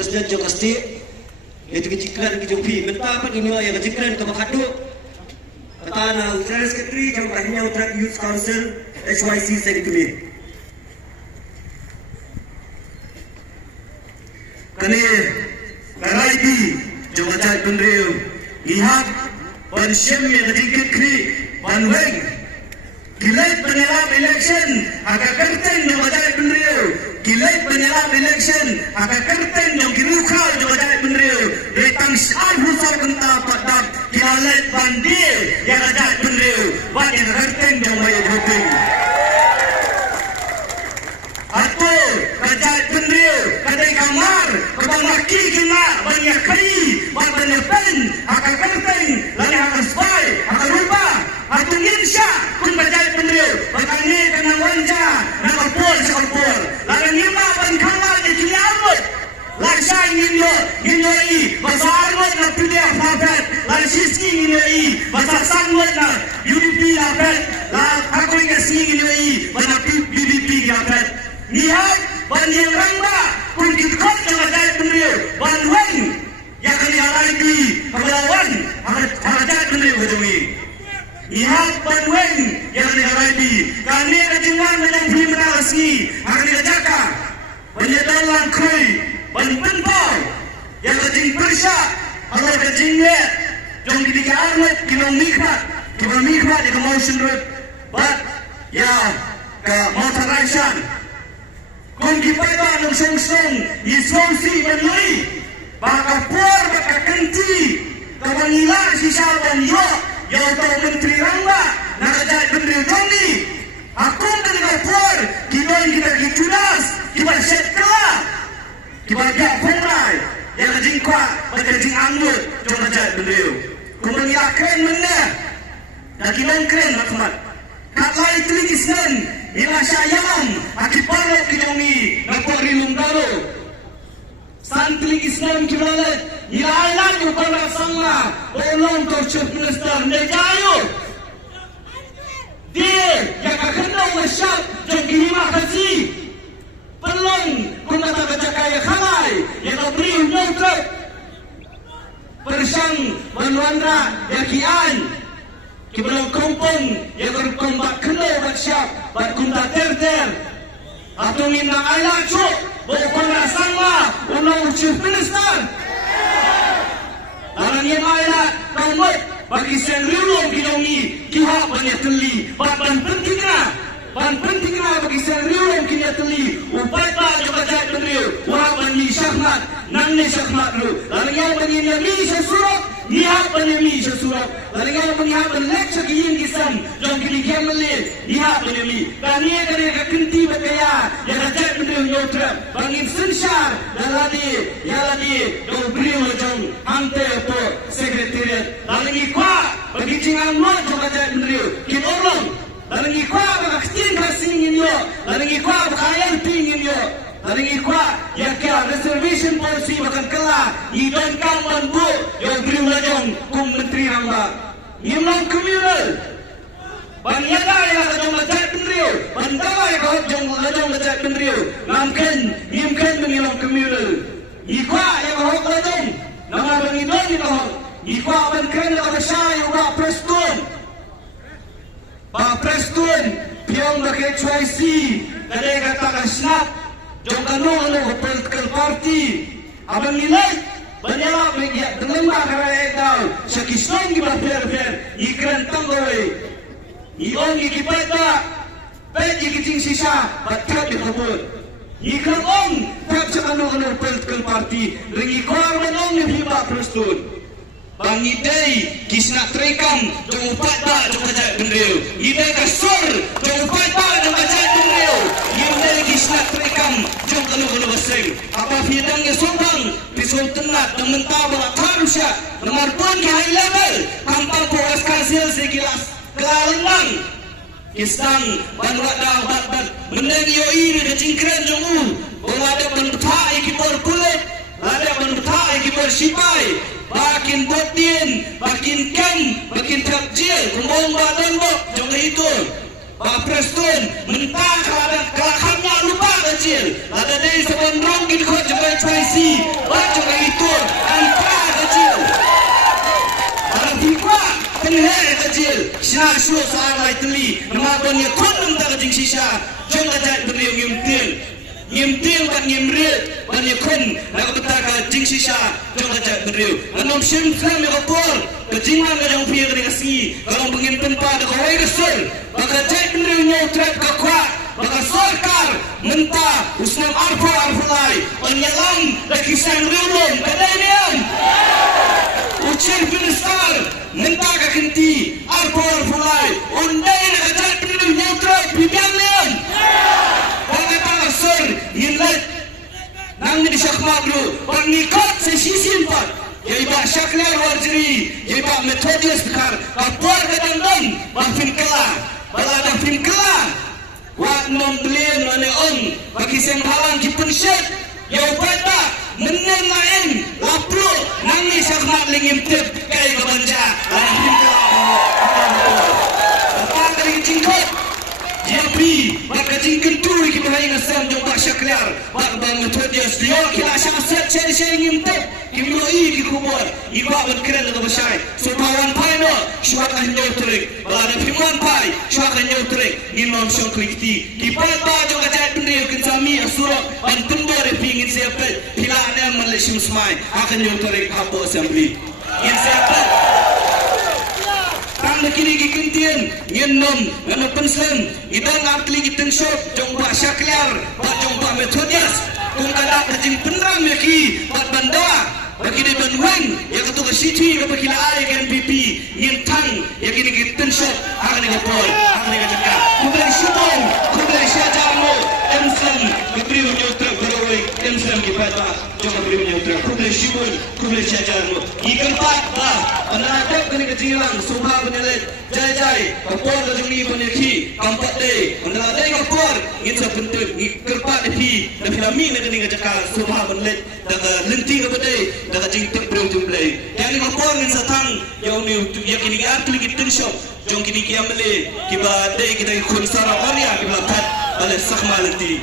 Presiden jong kasti itu kejikran kejumpi mentah apa dunia yang kejikran ke makadu kata na Utara Secretary jong kahnya Utara Youth Council HYC Secretary kene karai di jong ajai penreu lihat ban syem yang kejikran kri ban weng gilai penyelam election agak kerten jong ajai penreu gilai penyelam election agak kerten jong kirukau jong ajai penreu retang syar husar kenta padat gilai bandir yang ajai penreu ban yang kerten jong maya voting atau ajai penreu kadai kamar kadang laki kimak banyak kai ban penepen agak kerten lani agak spy agak rubah atau insya kun ajai penreu bagani kena wanja nak kapur sekapur lalu lima ban kamal di kiamut laksa nginyo i bahasa armut na pilih fafet lalu siski nginyo i bahasa sanmut na UDP fafet lalu aku ingasi nginyo i bahasa BBP fafet nihat ban yang rangba kun kitkot yang ajai penreu ban weng yang kali halai di kebelawan ajai penreu hujungi lihat ban weng yang diharai di kami kejengan menang primerasi akan dijaka penyedan langkui ban pentau yang kejing persyak Allah kejing net jom ketiga armet kilong mikmat di kemotion road bat ya ke motorization kung kipata ng song isongsi banlui baka por baka kenti kabanila sisaban yo yang tahu menteri rangba nak ajak penreu jondi aku kena por kiban kita kicudas kiban setkala kiban gak pemrai yang jingkwa berkejing angut jom ajak penreu kumang yakin mana dan kiban keren makmat kat lai telik isnan ila syayam akiparok kijongi napori lunggaro santri Islam kibalat ilailan yung parasangla olong to chief minister nejayo dia yang kakanda wasyap jong gihima kasi pelong kung natagajak kaya kalay yang kabri umutrap persang manuandra yakian kibalang kompong yang berkombak kendo wasyap bat kunta terter atau minna ayah cuk bukan rasanglah unang chief minister dalam yang ayah kaumut bagi senrilong kinongi kihak banyak teli ban pentingnya bagi senrilong kinongi teli upai pak juga jahit penreu wah bani syahmat nang ni syahmat lu dalam yang bani nami sesurat nihat bani nami sesurat dalam yang bani nihat bani lecture kiyin kisam jom kini kiamelit nihat bani nami dan ni kena kenti berkaya yang jahit penreu nyotrap bangin sensyar dan lagi dong beriu jom ante po sekretariat dalam ikwa bagi cingang mo juga jahit penreu kin orang dalam ikwa bakastin kasingin yo dalam ikwa bakayan tingin yo dalam ikwa yang kaya reservation policy bahkan kela idon kawan bu yang beriu lajong kum menteri ramba imam komunal banyaga yang lajong jahit penreu bandawa yang lajong jahit penreu namkan imkan mengilam komunal ikwa yang hok lajong nama bangidon ni hok ikwa ban keren la kasay wa prestun piang bagi HYC kadai kata kasnap jom kanong political party abang nilai banyak media terlembah kerana tahu sakisong kita fair ikran tanggoy iong ikipata pedi kiting sisa batat dikabut ikran ong tak sa kanong political party ringi korban ong ni hiba prestun Bangidai kisna trekam jong upat ba jong ajak penreu idai kasur jong upat ba jong ajak penreu idai kisna trekam jong kanu beseng apa fidang ye sombang pisau tenat jong mentah ba tarusya nomor pun ke high level kampang poras kasil sekilas kelaleng kisang banwa dah bat meneng yo ini de cingkren jong ada bentai kipor kulit ada bentai kipor sipai bakin botin, bakin kem, bakin takjil, kumbong badan bok, jom itu. Pak Preston mentah kelahannya lupa kecil. Ada dari sebelum kita kau jumpa Chelsea, jumpa itu angka kecil. Ada FIFA penher kecil. Sina suruh soal lain teli. Nama punya kau mentah kecil sisa. Jumpa jat beri ngimtil kan ngimrit banyak kun nak betaka jing sisa jumpa jat beri. Anom sim film yang opor. Kejiman yang punya kasih kalau pengen tempat kau rasul maka jat beri nyautrap kakak maka sarkar mentah usnam arfulai penyelam dan kisah relon kadanian ucil finistar mentah kakinti arfulai undai nak jat beri nyautrap bibiangan bagaimana sir inlet nang di syakmak dulu pengikut sesisin pak Yaiba Syaklar Warjiri, Yaiba Metodius Bekar, Kapur Kadang-dang, Bafin Kela, Balada Fin Kela, Wak Nom Belian Wane Om, Bagi Seng Halang Kipun Syed, Yau Bata, Menen Lain, Lapro, Nangi Syakmat Lingim Tip, Kai Kabanja, Balada Fin Kela, Bapak Kali Jingkot, Jiapi, Baka Jingkan Tui Kibahai Nasam Jomba Syaklar, Bak Bang Metodius, Lior Kila Syaset Syed Ngim Tip, Kimloi di kubur, iba berkeren dengan besar. Supawan pai no, syuat hanya terik. Balada firman pai, syuat hanya terik. Imam syok kriti. Kipat ba juga jat pendiri kensami asura. Bantuan dari pingin siapa? Hilangnya Malaysia Musmai akan hanya terik habo assembly. Yang siapa? Tang kini kikintian, ngenom, nama pensel. Idang atli kiteng syok, jomba Syaklar, bat jomba Metodius. Kung kada kajing penram yaki, bat banda. Bagi dia bantuan, yang ketua City kepada kila ai KNPP, ngintang, yang kini kita shop, akan dikapol, akan dikacakap. Kumpul syubung, kumpul syajarmu, Islam, keberi menyutrap berawai, Islam kipata, jom keberi menyutrap. Kumpul syubung, kumpul syajarmu. Ikan pat, bah, anak-anak kini kejiran, subha penyelit, jai-jai, kapol dan jumni penyeki, kampat day, mendaladai kapol, ngin sebentuk, kerpat depi, dan filami nak kini kacakap, subha penyelit, dan lenting kepada daga jingtek berjumlah. Yang lima pon yang satang yang ni yang kini artu lagi tenshop, jom kini kiamle, kiba day kita ikut sarah oria kiba kat oleh sakma lenti.